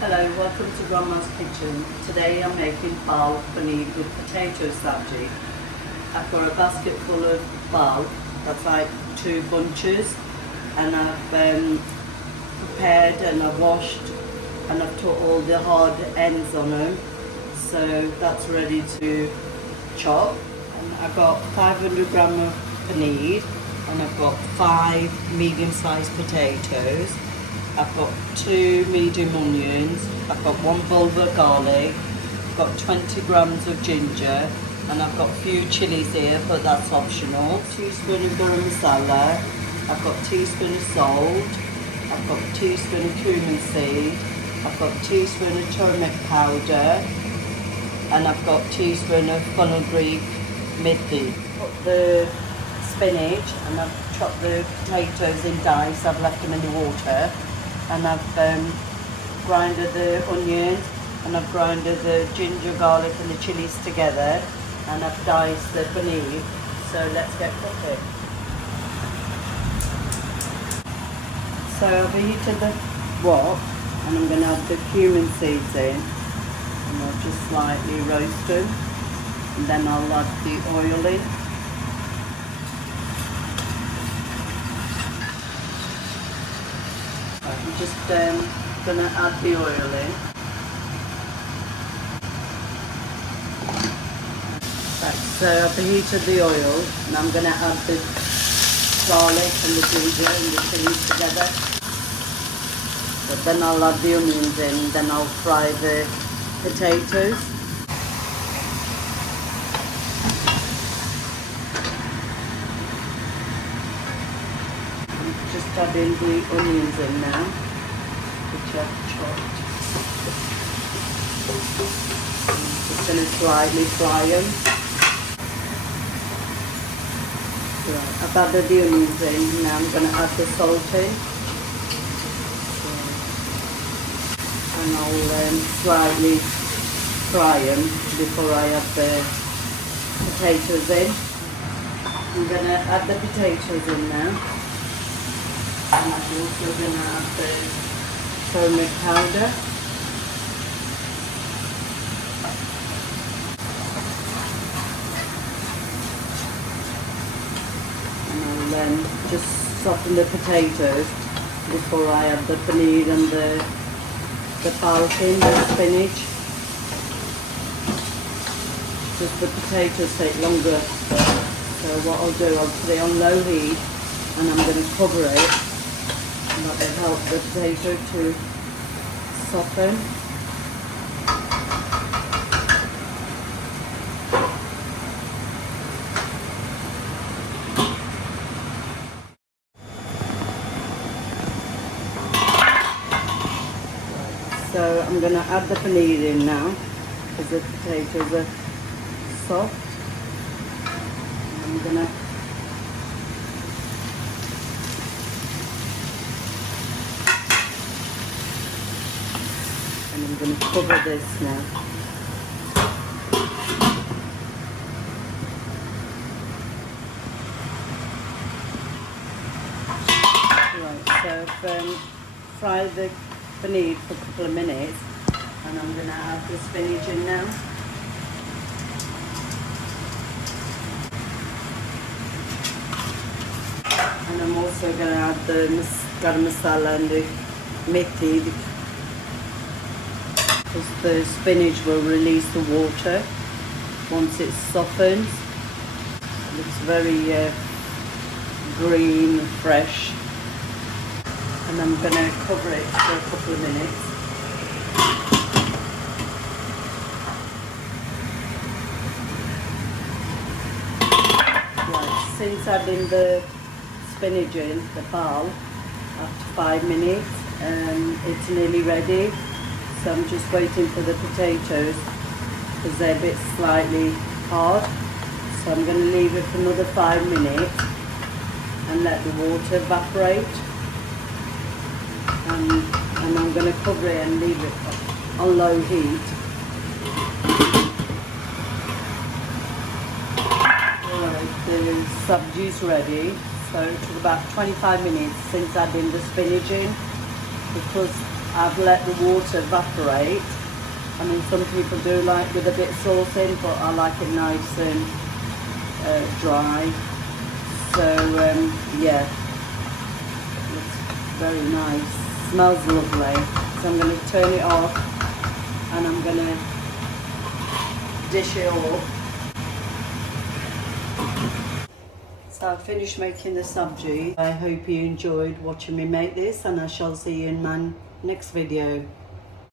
Hello, welcome to Grandma's Kitchen. Today I'm making Palak paneer with potato sabji. I've got a basket full of Palak, that's like 2 bunches, and I've prepared and I've washed and I've took all the hard ends on them, so that's ready to chop. And I've got 500 gram of paneer and I've got 5 medium-sized potatoes. I've got 2 medium onions, I've got 1 bulb of garlic, I've got 20 grams of ginger, and I've got a few chillies here, but that's optional. A teaspoon of garam masala, I've got a teaspoon of salt, I've got a teaspoon of cumin seed, I've got a teaspoon of turmeric powder, and I've got a teaspoon of fenugreek Methi. Put the spinach and I've chopped the potatoes in dice, I've left them in the water. And I've grinded the onions and I've grinded the ginger, garlic and the chillies together, and I've diced the paneer. So let's get cooking. So I've heated the wok and I'm going to add the cumin seeds in, and I'll just slightly roast them, and then I'll add the oil in. I'm just going to add the oil in. Right, so I've heated the oil and I'm going to add the garlic and the ginger and the chillies together. But then I'll add the onions in, then I'll fry the potatoes. I'm just adding the onions in now, which I've chopped. I'm just going to slightly fry them. Right, I've added the onions in, now I'm going to add the salt in. And I'll slightly fry them before I add the potatoes in. I'm going to add the potatoes in now. And I'm also going to add the turmeric powder. And I'll then just soften the potatoes before I add the paneer and the palak in, the spinach. Just the potatoes take longer. So what I'll do, I'll put it on low heat and I'm going to cover it. And that will help the potato to soften. So I'm going to add the paneer in now because the potatoes are soft. I'm going to cover this now. Right, so I've fried the paneer for a couple of minutes and I'm going to add the spinach in now. And I'm also going to add the garam masala and the methi, because the spinach will release the water once it softens. It looks very green and fresh. And I'm going to cover it for a couple of minutes. Right, since adding the spinach in, the palak, after 5 minutes, it's nearly ready. So I'm just waiting for the potatoes because they're a bit slightly hard. So I'm going to leave it for another 5 minutes and let the water evaporate. And I'm going to cover it and leave it on low heat. Alright, the sabji's ready. So it took about 25 minutes since adding the spinach in, because I've let the water evaporate. I mean, some people do like with a bit of sauce in, but I like it nice and dry. So yeah, looks very nice. Smells lovely. So I'm going to turn it off and I'm going to dish it off. So I've finished making the sabji. I hope you enjoyed watching me make this, and I shall see you in my next video.